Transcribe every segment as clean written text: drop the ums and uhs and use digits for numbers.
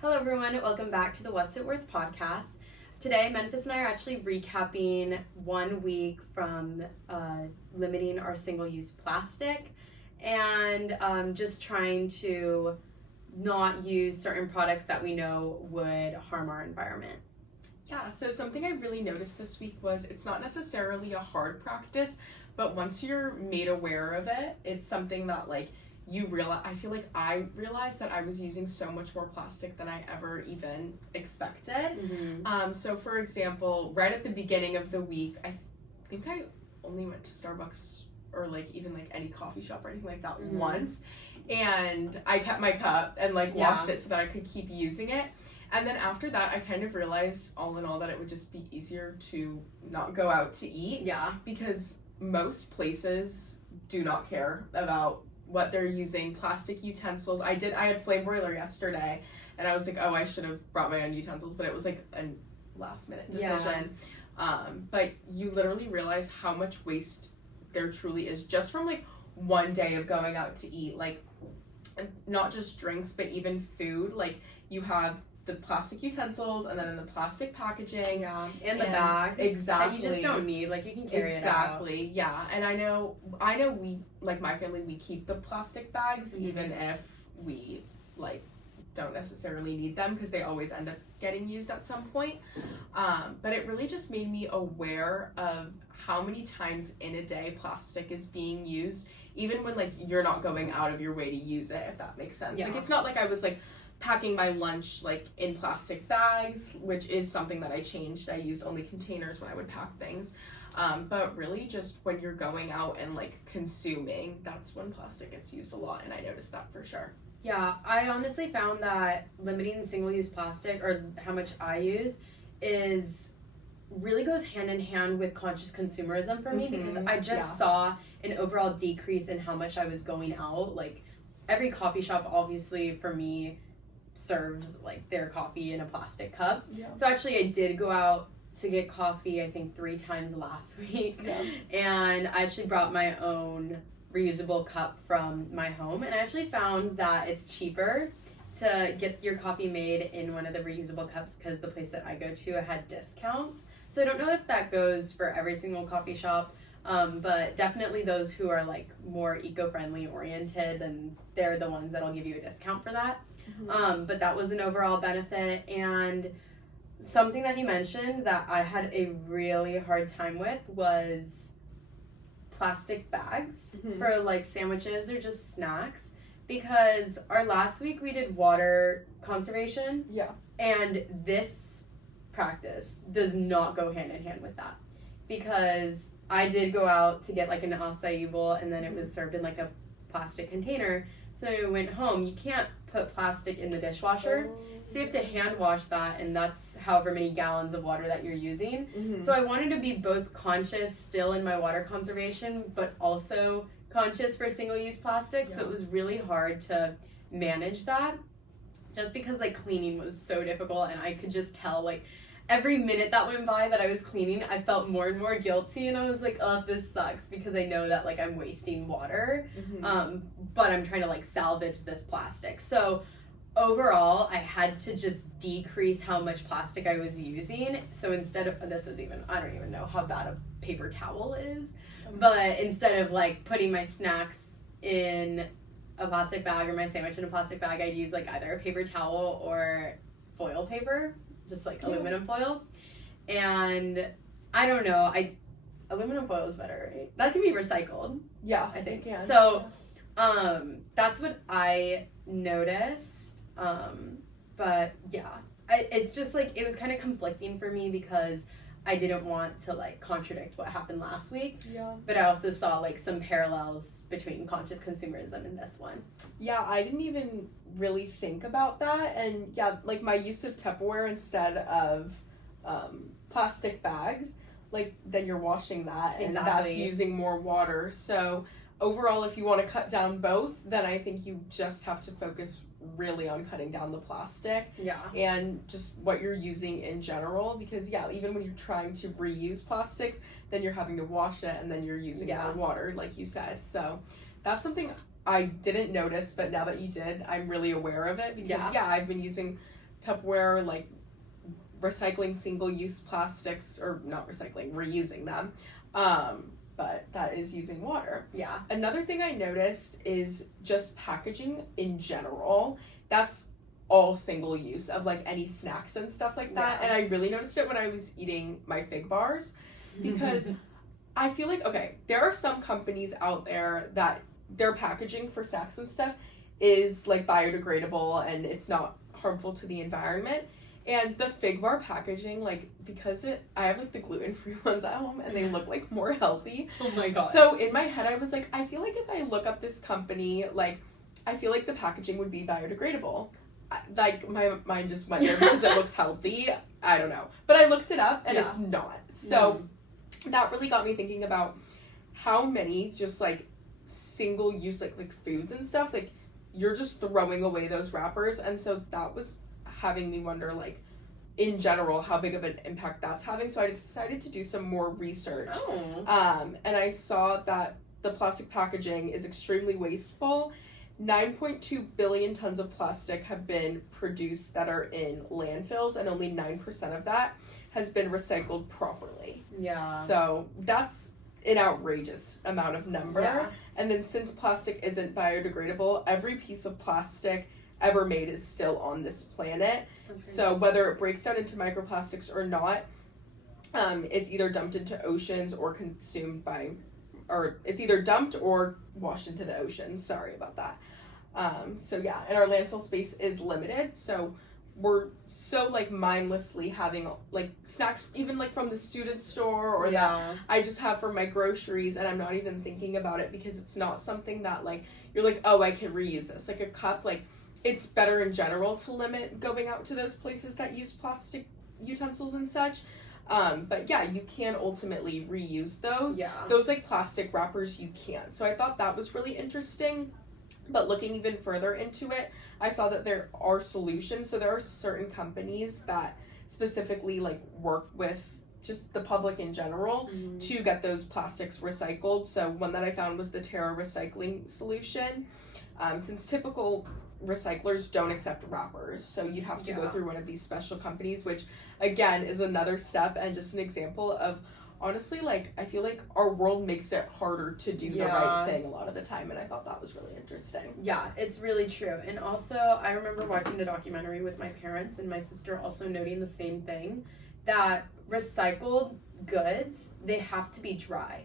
Hello everyone, welcome back to the What's It Worth podcast. Today, Memphis and I are actually recapping 1 week from limiting our single-use plastic and just trying to not use certain products that we know would harm our environment. Yeah, so something I really noticed this week was it's not necessarily a hard practice, but once you're made aware of it, it's something that you realize. I feel like I realized that I was using so much more plastic than I ever even expected. Mm-hmm. So for example, right at the beginning of the week, I think I only went to Starbucks or even any coffee shop or anything like that once, and I kept my cup and washed it so that I could keep using it. And then after that, I kind of realized all in all that it would just be easier to not go out to eat. Yeah. Because most places do not care about what they're using. Plastic utensils. I had flame broiler yesterday, and I was like, oh, I should have brought my own utensils, but it was a last minute decision. Yeah. But you literally realize how much waste there truly is just from one day of going out to eat. Not just drinks, but even food. You have the plastic utensils, and then in the plastic packaging, and the bag, exactly, that you just don't need. You can carry exactly, it out. Yeah. And I know we, my family, we keep the plastic bags, even if we don't necessarily need them, because they always end up getting used at some point. But it really just made me aware of how many times in a day plastic is being used, even when you're not going out of your way to use it, if that makes sense. Yeah. It's not like I was packing my lunch in plastic bags, which is something that I changed. I used only containers when I would pack things. But really just when you're going out and consuming, that's when plastic gets used a lot, and I noticed that for sure. Yeah, I honestly found that limiting single-use plastic, or how much I use, really goes hand in hand with conscious consumerism for me, because I just saw an overall decrease in how much I was going out. Every coffee shop, obviously, for me, served their coffee in a plastic cup. Yeah. So actually I did go out to get coffee I think 3 times last week. Yeah. And I actually brought my own reusable cup from my home, and I actually found that it's cheaper to get your coffee made in one of the reusable cups, because the place that I go to had discounts. So I don't know if that goes for every single coffee shop, but definitely those who are more eco-friendly oriented, and they're the ones that'll give you a discount for that. But that was an overall benefit. And something that you mentioned that I had a really hard time with was plastic bags for sandwiches or just snacks, because our last week we did water conservation. Yeah. And this practice does not go hand in hand with that, because I did go out to get an acai bowl, and then it was served in a plastic container. So I went home. You can't put plastic in the dishwasher, so you have to hand wash that, and that's however many gallons of water that you're using. So I wanted to be both conscious still in my water conservation, but also conscious for single-use plastic. So it was really hard to manage that, just because cleaning was so difficult, and I could just tell every minute that went by that I was cleaning, I felt more and more guilty, and I was oh, this sucks, because I know that I'm wasting water, but I'm trying to salvage this plastic. So overall, I had to just decrease how much plastic I was using. So instead of, I don't even know how bad a paper towel is, but instead of putting my snacks in a plastic bag or my sandwich in a plastic bag, I'd use either a paper towel or foil paper, just aluminum foil. And I don't know, aluminum foil is better, right? That can be recycled. Yeah, I think. Yeah. So that's what I noticed. But yeah, it's just it was kind of conflicting for me, because I didn't want to contradict what happened last week. Yeah. But I also saw some parallels between conscious consumerism and this one. Yeah, I didn't even really think about that. And yeah, my use of Tupperware instead of plastic bags, then you're washing that, and that's using more water. So overall, if you want to cut down both, then I think you just have to focus really on cutting down the plastic. Yeah. And just what you're using in general, because even when you're trying to reuse plastics, then you're having to wash it, and then you're using more water, like you said. So that's something I didn't notice, but now that you did, I'm really aware of it, because I've been using Tupperware, like recycling single-use plastics, or not recycling, reusing them. But that is using water. Yeah. Another thing I noticed is just packaging in general. That's all single use of like any snacks and stuff like that. Yeah. And I really noticed it when I was eating my Fig Bars, because I feel like, okay, there are some companies out there that their packaging for snacks and stuff is like biodegradable and it's not harmful to the environment. And the Fig Bar packaging, like, because I have like the gluten-free ones at home and they look like more healthy. Oh my god. So in my head I was like, I feel like if I look up this company, like, I feel like the packaging would be biodegradable. Like, my mind just went there because it looks healthy. I don't know. But I looked it up and it's not. So that really got me thinking about how many just like single use like foods and stuff, like you're just throwing away those wrappers. And so that was having me wonder, like, in general, how big of an impact that's having. So I decided to do some more research. And I saw that the plastic packaging is extremely wasteful. 9.2 billion tons of plastic have been produced that are in landfills, and only 9% of that has been recycled properly. Yeah. So that's an outrageous amount of number. Yeah. And then since plastic isn't biodegradable, every piece of plastic ever made is still on this planet. So whether it breaks down into microplastics or not, it's either dumped into oceans or consumed by, or it's either dumped or washed into the ocean. Sorry about that. So yeah, and our landfill space is limited, so we're so like mindlessly having like snacks, even like from the student store or that I just have for my groceries, and I'm not even thinking about it because it's not something that like you're like, oh, I can reuse this. Like a cup, like it's better in general to limit going out to those places that use plastic utensils and such. But yeah, you can ultimately reuse those. Yeah. Those like plastic wrappers you can't. So I thought that was really interesting. But looking even further into it, I saw that there are solutions. So there are certain companies that specifically like work with just the public in general to get those plastics recycled. So one that I found was the Terra Recycling Solution. Since typical recyclers don't accept wrappers, so you'd have to go through one of these special companies, which again is another step and just an example of, honestly, like, I feel like our world makes it harder to do the right thing a lot of the time, and I thought that was really interesting. Yeah, it's really true. And also, I remember watching a documentary with my parents and my sister also noting the same thing, that recycled goods, they have to be dry.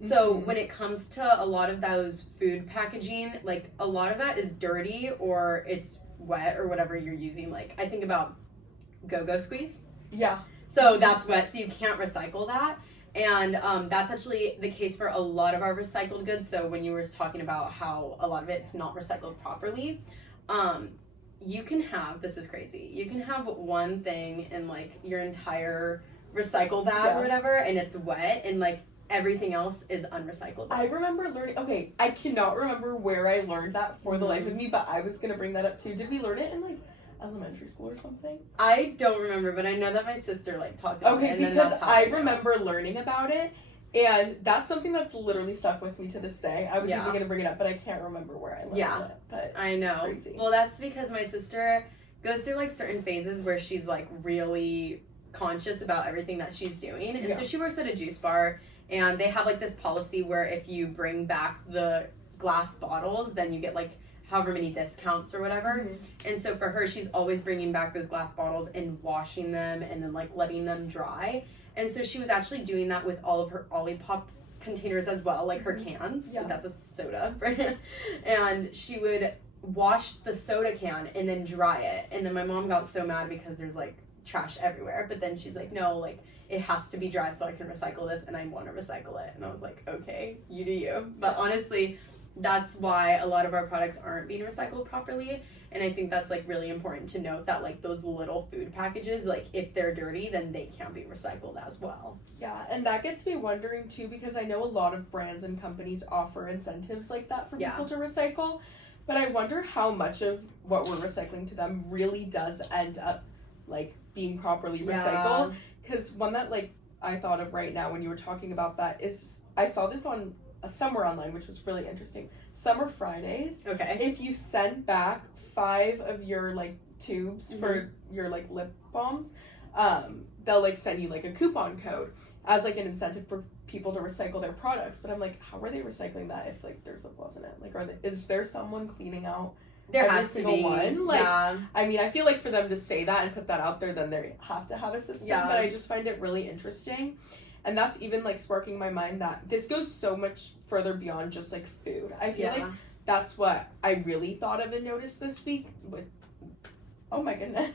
So when it comes to a lot of those food packaging, like a lot of that is dirty or it's wet or whatever you're using. Like I think about Go-Go Squeeze. Yeah. So that's wet, so you can't recycle that. And that's actually the case for a lot of our recycled goods. So when you were talking about how a lot of it's not recycled properly, you can have, this is crazy, you can have one thing in like your entire recycle bag or whatever, and it's wet, and like everything else is unrecyclable. I remember learning, okay, I cannot remember where I learned that for the life of me, but I was going to bring that up too. Did we learn it in like elementary school or something? I don't remember, but I know that my sister like talked about it. Okay, because I remember learning about it, and that's something that's literally stuck with me to this day. I was even going to bring it up, but I can't remember where I learned it. But I know. Crazy. Well, that's because my sister goes through like certain phases where she's like really conscious about everything that she's doing, and so she works at a juice bar. And they have like this policy where if you bring back the glass bottles, then you get like however many discounts or whatever. And so for her, she's always bringing back those glass bottles and washing them and then like letting them dry. And so she was actually doing that with all of her Olipop containers as well, like her cans. That's a soda, right? And she would wash the soda can and then dry it. And then my mom got so mad because there's like trash everywhere. But then she's like, no, like, it has to be dry so I can recycle this, and I want to recycle it. And I was like, okay, you do you. But honestly, that's why a lot of our products aren't being recycled properly. And I think that's like really important to note that like those little food packages, like if they're dirty, then they can be recycled as well. Yeah, and that gets me wondering too, because I know a lot of brands and companies offer incentives like that for people to recycle. But I wonder how much of what we're recycling to them really does end up like being properly recycled. Because one that like I thought of right now when you were talking about that is, I saw this on somewhere online, which was really interesting. Summer Fridays. Okay. If you send back 5 of your like tubes for your like lip balms, they'll like send you like a coupon code as like an incentive for people to recycle their products. But I'm like, how are they recycling that if like there's lip gloss in it? Like, is there someone cleaning out There every has to single be one? Like, yeah. I mean, I feel like for them to say that and put that out there, then they have to have a system. Yeah. But I just find it really interesting. And that's even like sparking my mind that this goes so much further beyond just like food. I feel like that's what I really thought of and noticed this week with, oh my goodness,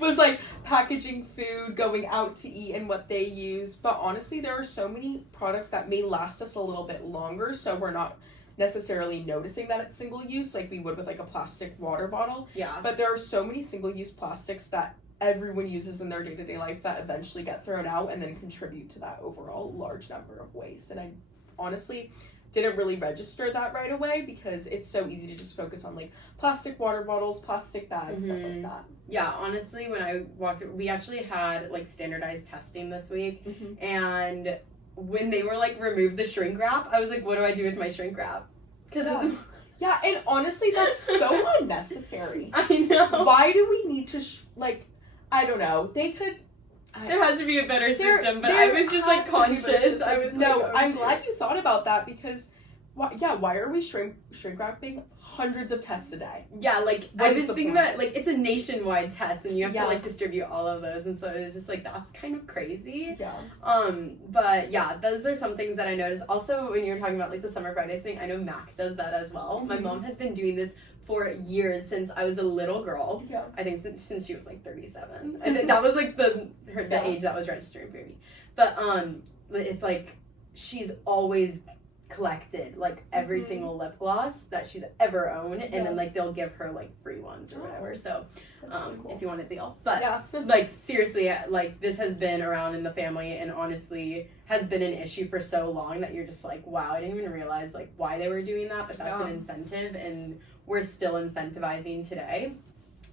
was like packaging food, going out to eat, and what they use. But honestly, there are so many products that may last us a little bit longer, so we're not necessarily noticing that it's single use like we would with like a plastic water bottle. Yeah. But there are so many single use plastics that everyone uses in their day-to-day life that eventually get thrown out and then contribute to that overall large number of waste. And I honestly didn't really register that right away because it's so easy to just focus on like plastic water bottles, plastic bags, stuff like that. Yeah, honestly, when I walked, we actually had like standardized testing this week, and when they were like remove the shrink wrap, I was like, what do I do with my shrink wrap? Because yeah, and honestly, that's so unnecessary. I know. Why do we need to like? I don't know. They could. There has to be a better system, but I was just like conscious. I was no. like, oh, I'm shit. glad you thought about that because, why are we shrink wrapping hundreds of tests a day? Yeah, like What I is was the thinking point? that like it's a nationwide test, and you have Yeah. to like distribute all of those, and so it was just like that's kind of crazy. Yeah. But yeah, those are some things that I noticed. Also, when you were talking about like the Summer Fridays thing, I know Mac does that as well. My mom has been doing this for years since I was a little girl. Yeah. I think since she was like 37, and that was like the age that was registering for me. But it's like she's always collected like every single lip gloss that she's ever owned, and then like they'll give her like free ones or whatever. So Really cool. if you want a deal, but Yeah. like seriously, like this has been around in the family, and honestly has been an issue for so long that you're just like, wow, I didn't even realize like why they were doing that, but that's an incentive, and we're still incentivizing today.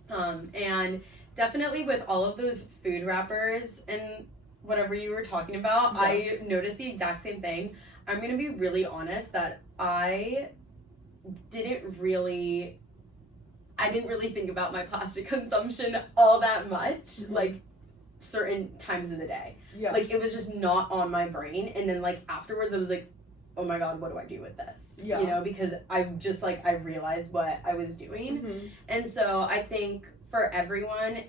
And definitely with all of those food wrappers and whatever you were talking about, I noticed the exact same thing. I'm gonna be really honest that I didn't really think about my plastic consumption all that much, like certain times of the day. Yeah. Like it was just not on my brain, and then like afterwards I was like, oh my god, what do I do with this? Yeah. You know, because I just like I realized what I was doing. And so I think for everyone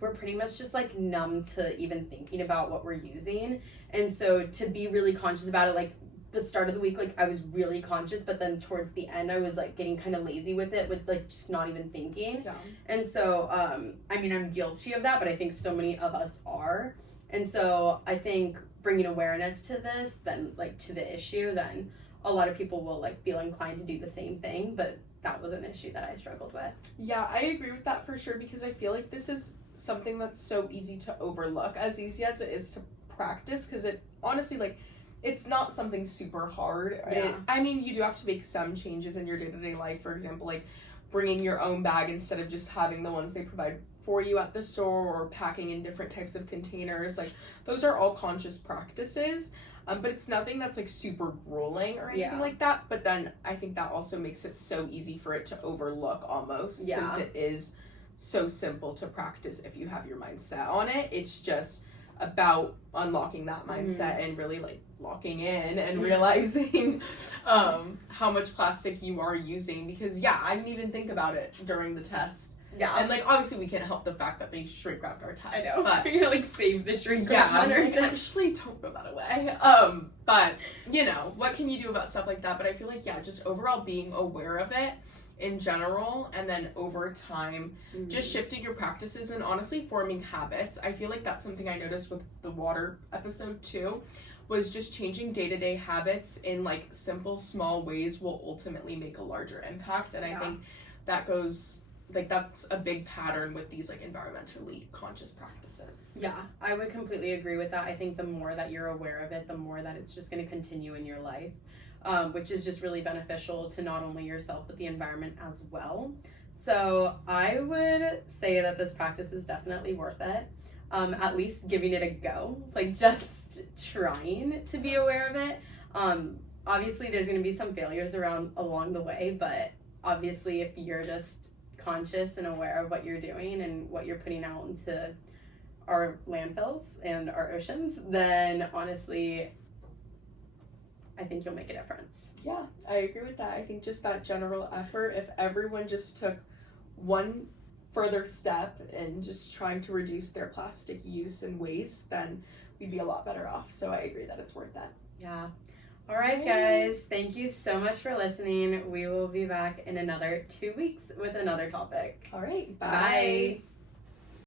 we're pretty much just like numb to even thinking about what we're using. And so to be really conscious about it, like the start of the week, like I was really conscious, but then towards the end I was like getting kind of lazy with it, with like just not even thinking. Yeah. And so I mean, I'm guilty of that, but I think so many of us are. And so I think bringing awareness to this, then like to the issue, then a lot of people will like feel inclined to do the same thing. But that was an issue that I struggled with. Yeah, I agree with that for sure, because I feel like this is something that's so easy to overlook, as easy as it is to practice, because it honestly, like, it's not something super hard. Yeah. I mean, you do have to make some changes in your day-to-day life, for example, like bringing your own bag instead of just having the ones they provide for you at the store, or packing in different types of containers. Like, those are all conscious practices. But it's nothing that's like super grueling or anything like that. But then I think that also makes it so easy for it to overlook almost, since it is so simple to practice if you have your mind set on it. It's just about unlocking that mindset and really like locking in and realizing how much plastic you are using. Because I didn't even think about it during the test. Yeah. And like obviously we can't help the fact that they shrink wrapped our test. I know. But You're gonna like save the shrink wrap on our test. actually don't go that away. But you know, what can you do about stuff like that? But I feel like just overall being aware of it in general, and then over time just shifting your practices and honestly forming habits. I feel like that's something I noticed with the water episode too, was just changing day-to-day habits in like simple small ways will ultimately make a larger impact. And I think that goes like, that's a big pattern with these like environmentally conscious practices. Yeah, I would completely agree with that. I think the more that you're aware of it, the more that it's just going to continue in your life, which is just really beneficial to not only yourself but the environment as well. So I would say that this practice is definitely worth it. At least giving it a go, like just trying to be aware of it. obviously there's going to be some failures along the way, but obviously if you're just conscious and aware of what you're doing and what you're putting out into our landfills and our oceans, then honestly, I think you'll make a difference. Yeah, I agree with that. I think just that general effort, if everyone just took one further step in just trying to reduce their plastic use and waste, then we'd be a lot better off. So I agree that it's worth that. Yeah. All right, guys. Thank you so much for listening. We will be back in another 2 weeks with another topic. All right. Bye.